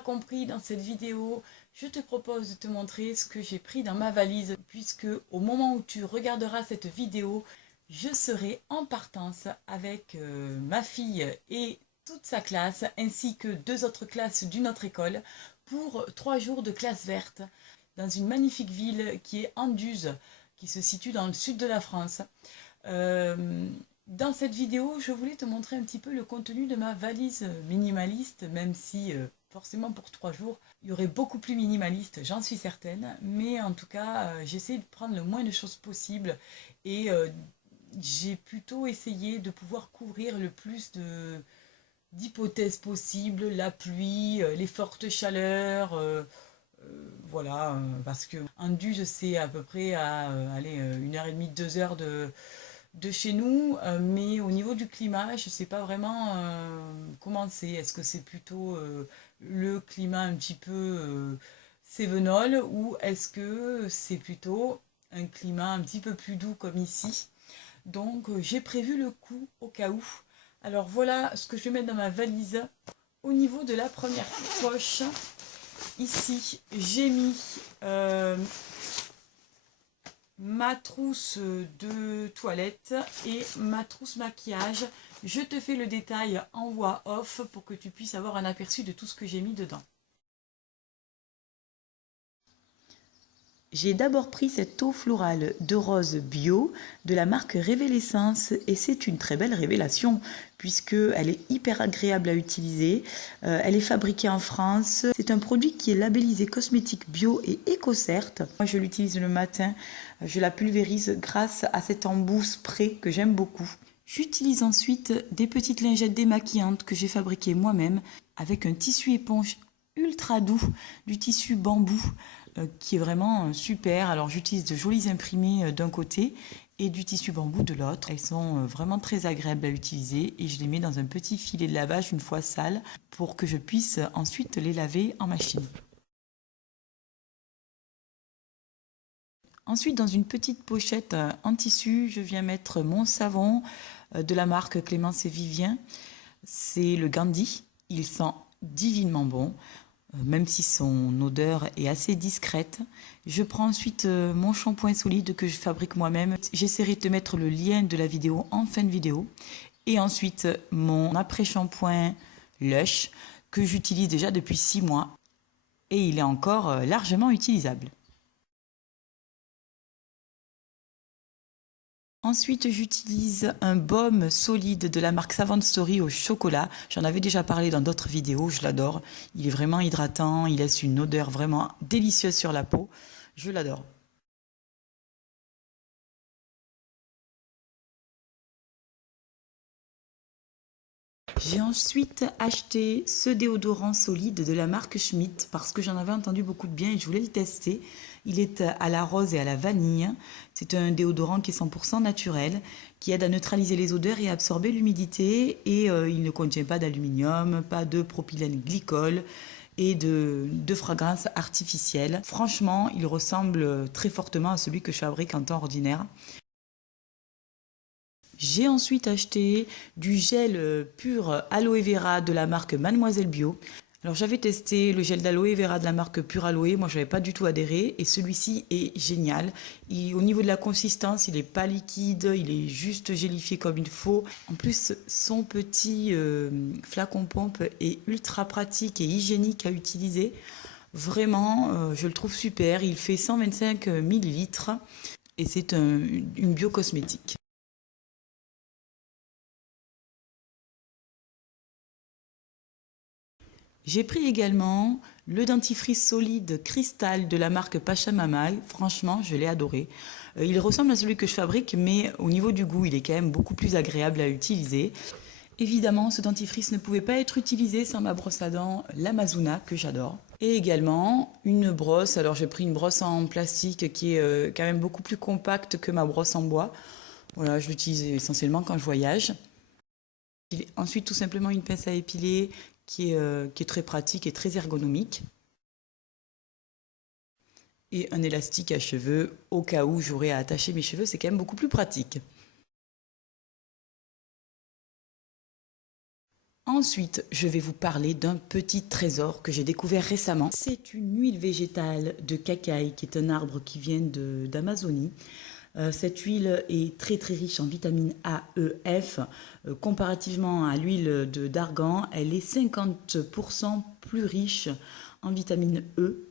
l'auras compris, dans cette vidéo, je te propose de te montrer ce que j'ai pris dans ma valise, puisque au moment où tu regarderas cette vidéo, je serai en partance avec ma fille et toute sa classe, ainsi que 2 autres classes d'une autre école, pour 3 jours de classe verte, dans une magnifique ville qui est Anduze, qui se situe dans le sud de la France. Dans cette vidéo, je voulais te montrer un petit peu le contenu de ma valise minimaliste, même si forcément pour 3 jours, il y aurait beaucoup plus minimaliste, j'en suis certaine. Mais en tout cas, j'essaie de prendre le moins de choses possible et j'ai plutôt essayé de pouvoir couvrir le plus d'hypothèses possibles, la pluie, les fortes chaleurs, voilà, parce que Anduze c'est à peu près à allez, 1h30, 2 heures de chez nous, mais au niveau du climat, je ne sais pas vraiment comment c'est. Est-ce que c'est plutôt le climat un petit peu cévenol ou est-ce que c'est plutôt un climat un petit peu plus doux comme ici? Donc j'ai prévu le coup au cas où. Alors voilà ce que je vais mettre dans ma valise. Au niveau de la première poche, ici j'ai mis ma trousse de toilette et ma trousse maquillage. Je te fais le détail en voix off pour que tu puisses avoir un aperçu de tout ce que j'ai mis dedans. J'ai d'abord pris cette eau florale de rose bio de la marque Révélessence et c'est une très belle révélation puisqu'elle est hyper agréable à utiliser. Elle est fabriquée en France. C'est un produit qui est labellisé cosmétique bio et éco-cert. Moi je l'utilise le matin, je la pulvérise grâce à cet embout spray que j'aime beaucoup. J'utilise ensuite des petites lingettes démaquillantes que j'ai fabriquées moi-même avec un tissu éponge ultra doux, du tissu bambou qui est vraiment super. Alors j'utilise de jolis imprimés d'un côté et du tissu bambou de l'autre. Elles sont vraiment très agréables à utiliser et je les mets dans un petit filet de lavage une fois sales pour que je puisse ensuite les laver en machine. Ensuite, dans une petite pochette en tissu, je viens mettre mon savon de la marque Clémence et Vivien. C'est le Gandhi. Il sent divinement bon, même si son odeur est assez discrète. Je prends ensuite mon shampoing solide que je fabrique moi-même. J'essaierai de te mettre le lien de la vidéo en fin de vidéo. Et ensuite, mon après-shampoing Lush que j'utilise déjà depuis 6 mois. Et il est encore largement utilisable. Ensuite, j'utilise un baume solide de la marque Savant Story au chocolat. J'en avais déjà parlé dans d'autres vidéos, je l'adore. Il est vraiment hydratant, il laisse une odeur vraiment délicieuse sur la peau. Je l'adore. J'ai ensuite acheté ce déodorant solide de la marque Schmitt parce que j'en avais entendu beaucoup de bien et je voulais le tester. Il est à la rose et à la vanille. C'est un déodorant qui est 100% naturel, qui aide à neutraliser les odeurs et à absorber l'humidité. Et il ne contient pas d'aluminium, pas de propylène glycol et de fragrances artificielles. Franchement, il ressemble très fortement à celui que je fabrique en temps ordinaire. J'ai ensuite acheté du gel pur aloe vera de la marque Mademoiselle Bio. Alors j'avais testé le gel d'aloe vera de la marque Pure Aloe, moi je n'avais pas du tout adhéré et celui-ci est génial. Au niveau de la consistance, il n'est pas liquide, il est juste gélifié comme il faut. En plus, son petit flacon pompe est ultra pratique et hygiénique à utiliser. Vraiment, je le trouve super. Il fait 125 millilitres et c'est une biocosmétique. J'ai pris également le dentifrice solide cristal de la marque Pachamama. Franchement, je l'ai adoré. Il ressemble à celui que je fabrique, mais au niveau du goût, il est quand même beaucoup plus agréable à utiliser. Évidemment, ce dentifrice ne pouvait pas être utilisé sans ma brosse à dents, l'Amazuna, que j'adore. Et également une brosse. Alors j'ai pris une brosse en plastique qui est quand même beaucoup plus compacte que ma brosse en bois. Voilà, je l'utilise essentiellement quand je voyage. Ensuite, tout simplement une pince à épiler qui est très pratique et très ergonomique. Et un élastique à cheveux au cas où j'aurais à attacher mes cheveux, c'est quand même beaucoup plus pratique. Ensuite, je vais vous parler d'un petit trésor que j'ai découvert récemment. C'est une huile végétale de cacaï qui est un arbre qui vient d'Amazonie. Cette huile est très très riche en vitamine A, E, F. Comparativement à l'huile d'argan, elle est 50% plus riche en vitamine E.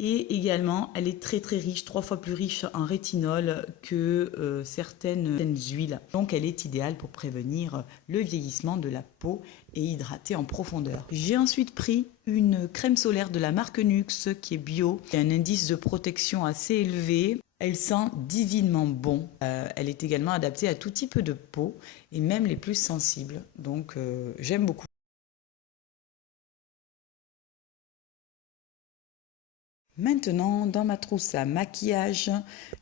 Et également, elle est très très riche, 3 fois plus riche en rétinol que certaines huiles. Donc elle est idéale pour prévenir le vieillissement de la peau et hydrater en profondeur. J'ai ensuite pris une crème solaire de la marque Nux qui est bio, qui a un indice de protection assez élevé. Elle sent divinement bon. Elle est également adaptée à tout type de peau et même les plus sensibles. Donc j'aime beaucoup. Maintenant, dans ma trousse à maquillage,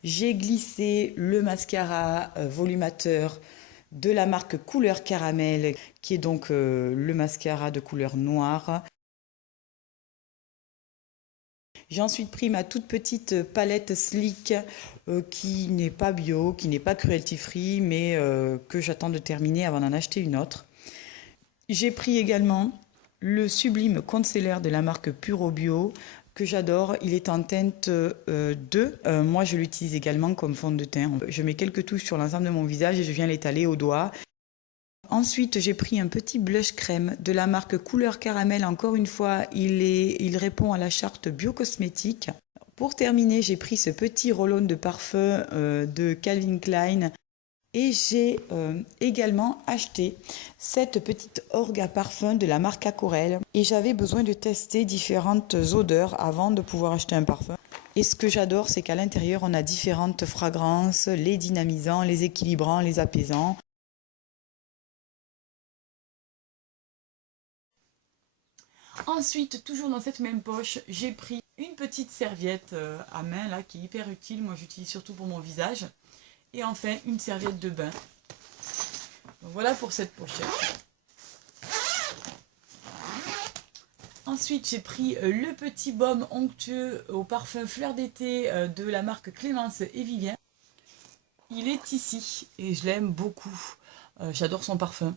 j'ai glissé le mascara volumateur de la marque Couleur Caramel, qui est donc le mascara de couleur noire. J'ai ensuite pris ma toute petite palette Sleek qui n'est pas bio, qui n'est pas cruelty free, mais que j'attends de terminer avant d'en acheter une autre. J'ai pris également le sublime concealer de la marque Puro Bio que j'adore. Il est en teinte 2. Moi, je l'utilise également comme fond de teint. Je mets quelques touches sur l'ensemble de mon visage et je viens l'étaler au doigt. Ensuite, j'ai pris un petit blush crème de la marque Couleur Caramel. Encore une fois, il répond à la charte biocosmétique. Pour terminer, j'ai pris ce petit roll-on de parfum de Calvin Klein. Et j'ai également acheté cette petite orgue à parfum de la marque Aquarelle. Et j'avais besoin de tester différentes odeurs avant de pouvoir acheter un parfum. Et ce que j'adore, c'est qu'à l'intérieur, on a différentes fragrances, les dynamisants, les équilibrants, les apaisants. Ensuite, toujours dans cette même poche, j'ai pris une petite serviette à main là qui est hyper utile. Moi, j'utilise surtout pour mon visage. Et enfin, une serviette de bain. Donc voilà pour cette pochette. Ensuite, j'ai pris le petit baume onctueux au parfum fleur d'été de la marque Clémence et Vivien. Il est ici et je l'aime beaucoup. J'adore son parfum.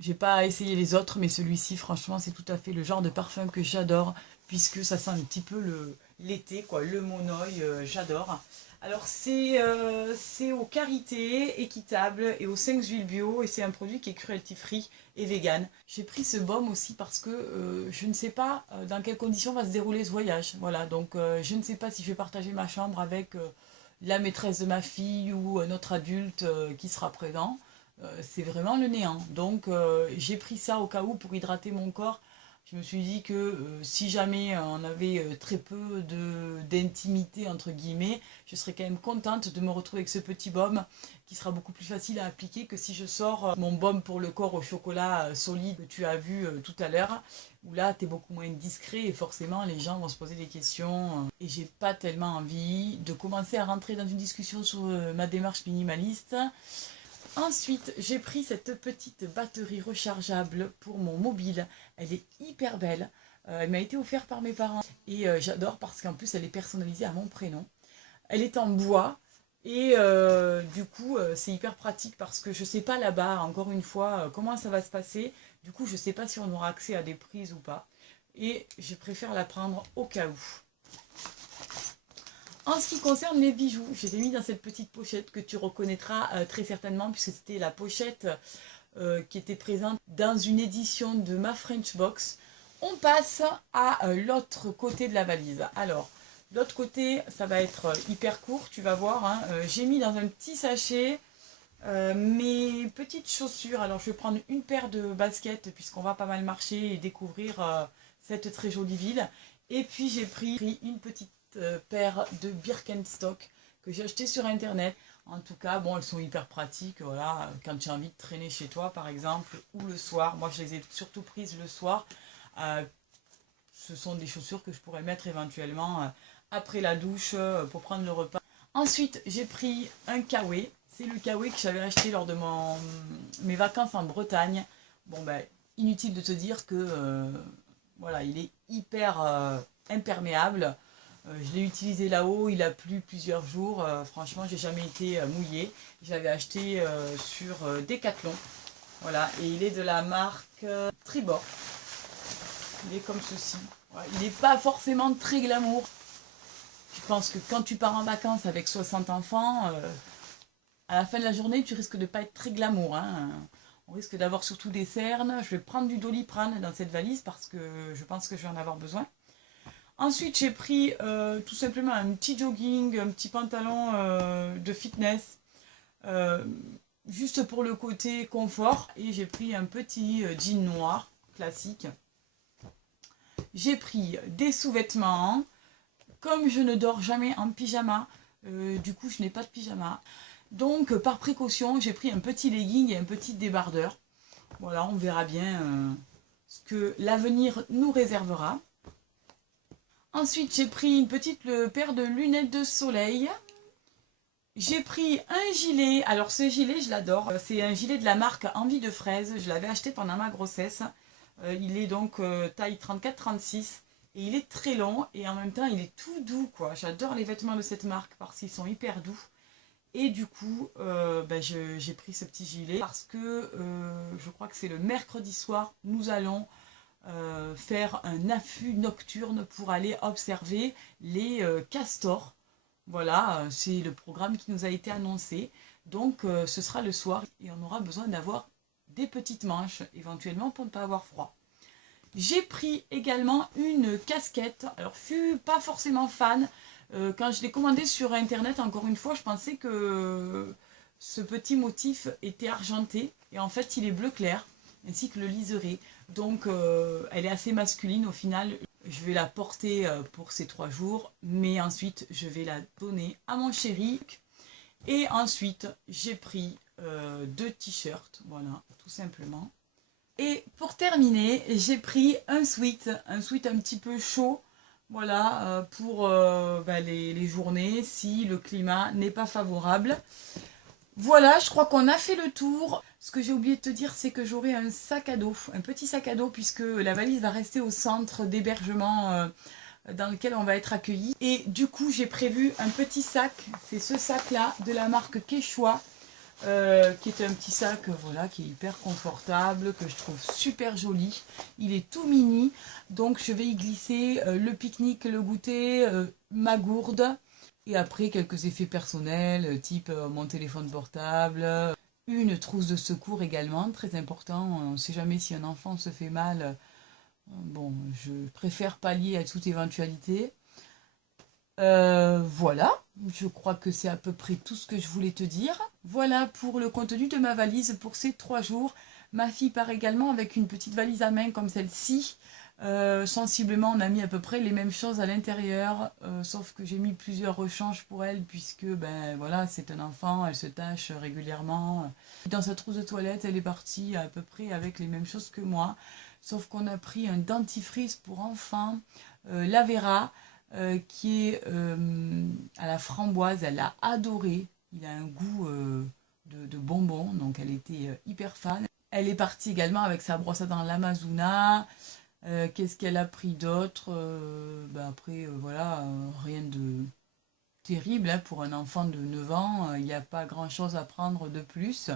J'ai pas essayé les autres, mais celui-ci, franchement, c'est tout à fait le genre de parfum que j'adore, puisque ça sent un petit peu l'été, quoi, le monoeil, j'adore. Alors, c'est au karité, équitable et aux 5 huiles bio, et c'est un produit qui est cruelty free et vegan. J'ai pris ce baume aussi parce que je ne sais pas dans quelles conditions va se dérouler ce voyage. Voilà, donc je ne sais pas si je vais partager ma chambre avec la maîtresse de ma fille ou un autre adulte qui sera présent. C'est vraiment le néant. Donc j'ai pris ça au cas où pour hydrater mon corps. Je me suis dit que si jamais on avait très peu d'intimité entre guillemets, je serais quand même contente de me retrouver avec ce petit baume qui sera beaucoup plus facile à appliquer que si je sors mon baume pour le corps au chocolat solide que tu as vu tout à l'heure, où là tu es beaucoup moins discret et forcément les gens vont se poser des questions et j'ai pas tellement envie de commencer à rentrer dans une discussion sur ma démarche minimaliste. Ensuite, j'ai pris cette petite batterie rechargeable pour mon mobile. Elle est hyper belle. Elle m'a été offerte par mes parents. Et j'adore parce qu'en plus, elle est personnalisée à mon prénom. Elle est en bois. Et du coup, c'est hyper pratique parce que je ne sais pas là-bas, encore une fois, comment ça va se passer. Du coup, je ne sais pas si on aura accès à des prises ou pas. Et je préfère la prendre au cas où. En ce qui concerne les bijoux, je les ai mis dans cette petite pochette que tu reconnaîtras très certainement puisque c'était la pochette qui était présente dans une édition de ma French Box. On passe à l'autre côté de la valise. Alors, l'autre côté, ça va être hyper court, tu vas voir. Hein. J'ai mis dans un petit sachet mes petites chaussures. Alors, je vais prendre une paire de baskets puisqu'on va pas mal marcher et découvrir cette très jolie ville. Et puis, j'ai pris une petite paire de Birkenstock que j'ai acheté sur internet. En tout cas, bon, elles sont hyper pratiques, voilà, quand tu as envie de traîner chez toi par exemple, ou le soir. Moi, je les ai surtout prises le soir. Ce sont des chaussures que je pourrais mettre éventuellement après la douche pour prendre le repas. Ensuite, j'ai pris un kawaii. C'est le kawaii que j'avais acheté lors de mes vacances en Bretagne. Bon, ben, inutile de te dire que voilà, il est hyper imperméable. Je l'ai utilisé là-haut, il a plu plusieurs jours. Franchement, j'ai jamais été mouillée. Je l'avais acheté sur Decathlon. Voilà, et il est de la marque Tribord. Il est comme ceci. Ouais, il n'est pas forcément très glamour. Je pense que quand tu pars en vacances avec 60 enfants, à la fin de la journée, tu risques de ne pas être très glamour. Hein. On risque d'avoir surtout des cernes. Je vais prendre du Doliprane dans cette valise parce que je pense que je vais en avoir besoin. Ensuite, j'ai pris tout simplement un petit jogging, un petit pantalon de fitness, euh, juste pour le côté confort. Et j'ai pris un petit jean noir, classique. J'ai pris des sous-vêtements. Comme je ne dors jamais en pyjama, du coup je n'ai pas de pyjama. Donc par précaution, j'ai pris un petit legging et un petit débardeur. Voilà, on verra bien ce que l'avenir nous réservera. Ensuite, j'ai pris une petite paire de lunettes de soleil. J'ai pris un gilet. Alors ce gilet, je l'adore. C'est un gilet de la marque Envie de fraise. Je l'avais acheté pendant ma grossesse. Il est donc taille 34-36. Et il est très long et en même temps il est tout doux quoi. J'adore les vêtements de cette marque parce qu'ils sont hyper doux. Et du coup j'ai pris ce petit gilet parce que je crois que c'est le mercredi soir. Nous allons faire un affût nocturne pour aller observer les castors. Voilà, c'est le programme qui nous a été annoncé. Donc ce sera le soir et on aura besoin d'avoir des petites manches éventuellement pour ne pas avoir froid. J'ai pris également une casquette. Alors, je ne suis pas forcément fan. Quand je l'ai commandé sur internet, encore une fois, je pensais que ce petit motif était argenté. Et en fait, il est bleu clair, ainsi que le liseré. Donc, elle est assez masculine au final. Je vais la porter pour ces 3 jours. Mais ensuite, je vais la donner à mon chéri. Et ensuite, j'ai pris 2 t-shirts. Voilà, tout simplement. Et pour terminer, j'ai pris un sweat un petit peu chaud, voilà, pour les journées si le climat n'est pas favorable. Voilà, je crois qu'on a fait le tour. Ce que j'ai oublié de te dire, c'est que j'aurai un sac à dos, un petit sac à dos, puisque la valise va rester au centre d'hébergement dans lequel on va être accueilli. Et du coup, j'ai prévu un petit sac, c'est ce sac-là de la marque Quechua. Qui est un petit sac voilà, qui est hyper confortable, que je trouve super joli. Il est tout mini, donc je vais y glisser le pique-nique, le goûter, ma gourde, et après quelques effets personnels, type mon téléphone portable, une trousse de secours également, très important. On ne sait jamais si un enfant se fait mal. Bon, je préfère pallier à toute éventualité. Voilà, je crois que c'est à peu près tout ce que je voulais te dire. Voilà pour le contenu de ma valise pour ces 3 jours. Ma fille part également avec une petite valise à main comme celle-ci. Sensiblement, on a mis à peu près les mêmes choses à l'intérieur, sauf que j'ai mis plusieurs rechanges pour elle, puisque ben voilà, c'est un enfant, elle se tâche régulièrement. Dans sa trousse de toilette, elle est partie à peu près avec les mêmes choses que moi, sauf qu'on a pris un dentifrice pour enfants, l'Avera, qui est à la framboise, elle a adoré, il a un goût de bonbon, donc elle était hyper fan. Elle est partie également avec sa brosse à dents l'Amazuna. Qu'est-ce qu'elle a pris d'autre après, voilà, rien de terrible hein, pour un enfant de 9 ans. Il n'y a pas grand-chose à prendre de plus.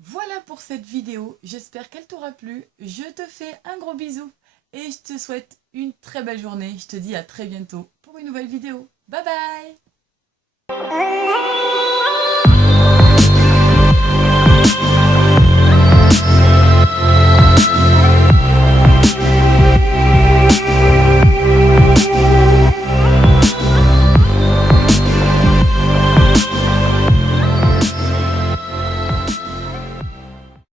Voilà pour cette vidéo. J'espère qu'elle t'aura plu. Je te fais un gros bisou et je te souhaite une très belle journée. Je te dis à très bientôt pour une nouvelle vidéo. Bye bye!